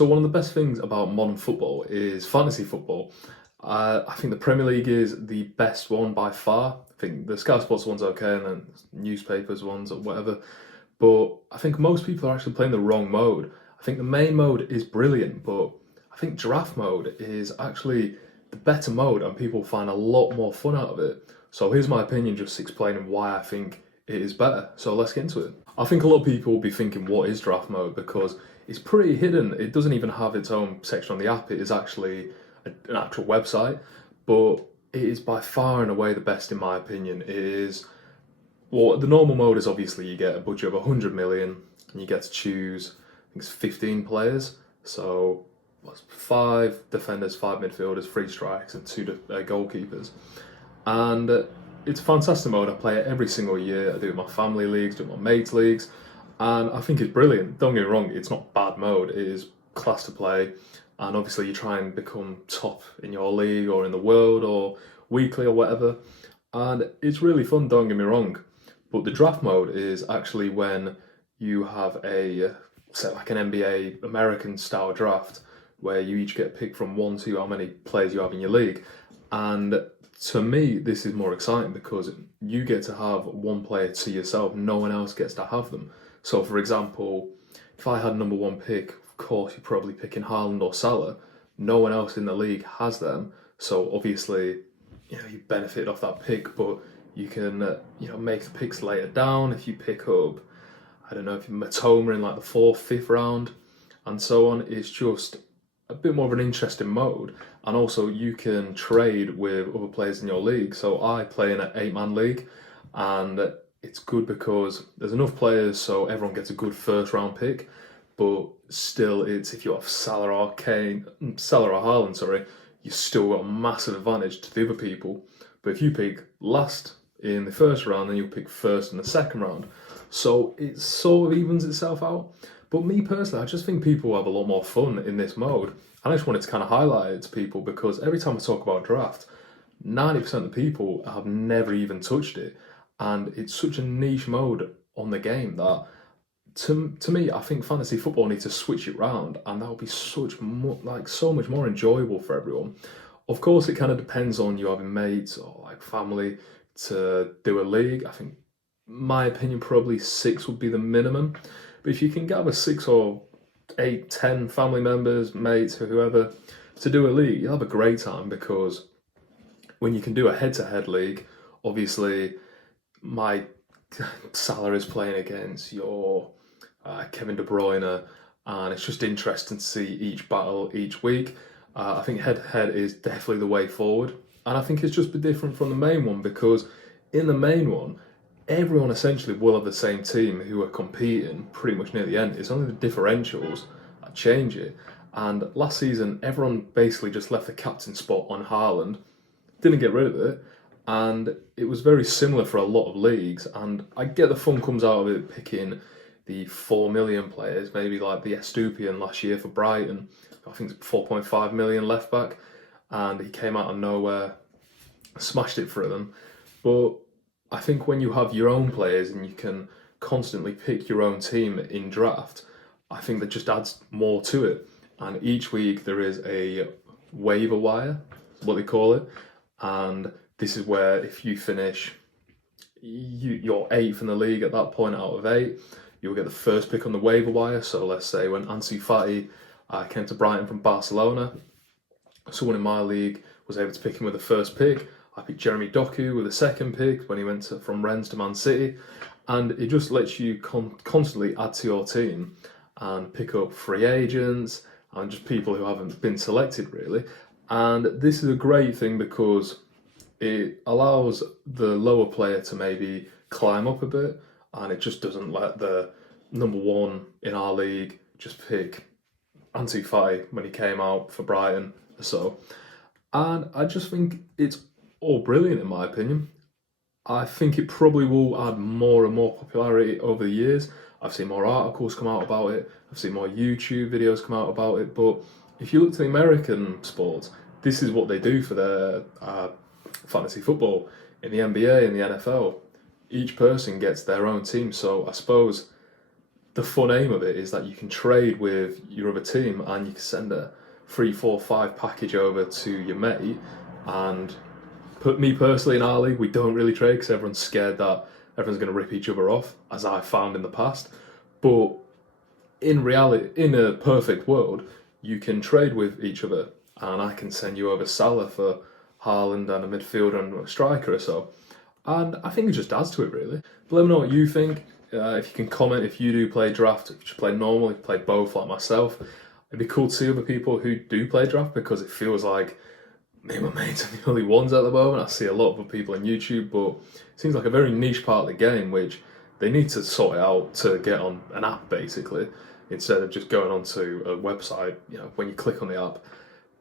So one of the best things about modern football is fantasy football. I think the Premier League is the best one by far. I think the Sky Sports one's okay, and then newspapers ones or whatever. But I think most people are actually playing the wrong mode. I think the main mode is brilliant, but I think draft mode is actually the better mode, and people find a lot more fun out of it. So here's my opinion, just explaining why I think it is better. So let's get into it. I think a lot of people will be thinking, what is draft mode? Because it's pretty hidden. It doesn't even have its own section on the app. It is actually an actual website, but it is by far and away the best in my opinion. It is, well, the normal mode is obviously you get a budget of 100 million and you get to choose, I think it's 15 players. So what's 5 defenders, 5 midfielders, 3 strikers, and 2 goalkeepers. And it's a fantastic mode. I play it every single year. I do it in my family leagues, do it in my mates leagues, and I think it's brilliant. Don't get me wrong, it's not bad mode. It is class to play, and obviously you try and become top in your league or in the world or weekly or whatever, and it's really fun. Don't get me wrong, but the draft mode is actually when you have a say like an NBA American style draft where you each get picked from 1 to how many players you have in your league, and to me, this is more exciting because you get to have one player to yourself. No one else gets to have them. So, for example, if I had number 1 pick, of course, you're probably picking Haaland or Salah. No one else in the league has them. So, obviously, you benefit off that pick, but you can, make the picks later down. If you pick up, I don't know, if you Matoma in like the 4th, 5th round, and so on, it's just a bit more of an interesting mode. And also you can trade with other players in your league. So I play in an 8-man league, and it's good because there's enough players so everyone gets a good first round pick, but still it's, if you have Salah or Haaland, sorry, you still got a massive advantage to the other people. But if you pick last in the first round, then you'll pick first in the second round. So it sort of evens itself out. But me personally, I just think people have a lot more fun in this mode. And I just wanted to kind of highlight it to people because every time I talk about draft, 90% of the people have never even touched it. And it's such a niche mode on the game that, to me, I think fantasy football needs to switch it round, and that would be so much more enjoyable for everyone. Of course, it kind of depends on you having mates or like family to do a league. I think, my opinion, probably 6 would be the minimum. But if you can gather 6 or 8, 10 family members, mates, or whoever to do a league, you'll have a great time because when you can do a head-to-head league, obviously my Salah is playing against your Kevin De Bruyne, and it's just interesting to see each battle each week. I think head-to-head is definitely the way forward, and I think it's just a bit different from the main one because in the main one, everyone essentially will have the same team who are competing pretty much near the end. It's only the differentials that change it. And last season, everyone basically just left the captain spot on Haaland, didn't get rid of it, and it was very similar for a lot of leagues. And I get the fun comes out of it picking the 4 million players, maybe like the Estupian last year for Brighton. I think it's 4.5 million left back, and he came out of nowhere, smashed it for them. But I think when you have your own players and you can constantly pick your own team in draft, I think that just adds more to it. And each week there is a waiver wire, what they call it. And this is where if you finish, you're 8th in the league at that point out of 8, you'll get the first pick on the waiver wire. So let's say when Ansu Fati came to Brighton from Barcelona, someone in my league was able to pick him with the first pick. I picked Jeremy Doku with the second pick when he went from Rennes to Man City, and it just lets you constantly add to your team and pick up free agents and just people who haven't been selected really. And this is a great thing because it allows the lower player to maybe climb up a bit, and it just doesn't let the number 1 in our league just pick Ansu Fati when he came out for Brighton or so. And I just think it's all brilliant in my opinion. I think it probably will add more and more popularity over the years. I've seen more articles come out about it. I've seen more YouTube videos come out about it. But if you look to the American sports, this is what they do for their fantasy football. In the NBA and the NFL, each person gets their own team. So I suppose the fun aim of it is that you can trade with your other team and you can send a 3, 4, 5 package over to your mate. And put me personally in our league, we don't really trade because everyone's scared that everyone's going to rip each other off, as I've found in the past. But in reality, in a perfect world, you can trade with each other, and I can send you over Salah for Haaland and a midfielder and a striker or so. And I think it just adds to it, really. But let me know what you think. If you can comment, if you do play draft, if you just play normal, if you play both like myself, it'd be cool to see other people who do play draft, because it feels like me and my mates are the only ones at the moment. I see a lot of other people on YouTube, but it seems like a very niche part of the game, which they need to sort it out to get on an app, basically, instead of just going onto a website, when you click on the app.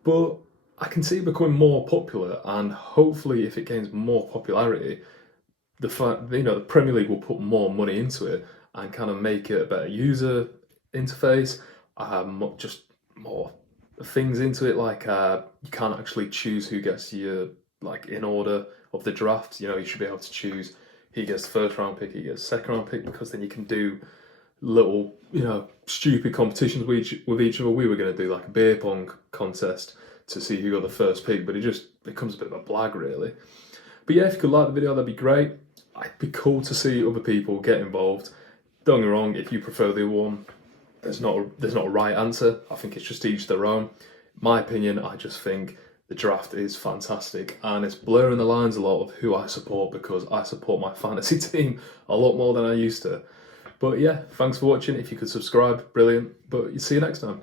But I can see it becoming more popular, and hopefully if it gains more popularity, the Premier League will put more money into it and kind of make it a better user interface, just more things into it, like you can't actually choose who gets your, like, in order of the draft. You should be able to choose he gets the first round pick, he gets the second round pick, because then you can do little, stupid competitions with each other. We were going to do like a beer pong contest to see who got the first pick, but it just becomes a bit of a blag, really. But yeah, if you could like the video, that'd be great. It'd be cool to see other people get involved. Don't get me wrong, if you prefer the other one, there's not a right answer. I think it's just each their own. My opinion, I just think the draft is fantastic, and it's blurring the lines a lot of who I support, because I support my fantasy team a lot more than I used to. But yeah, thanks for watching. If you could subscribe, brilliant. But see you next time.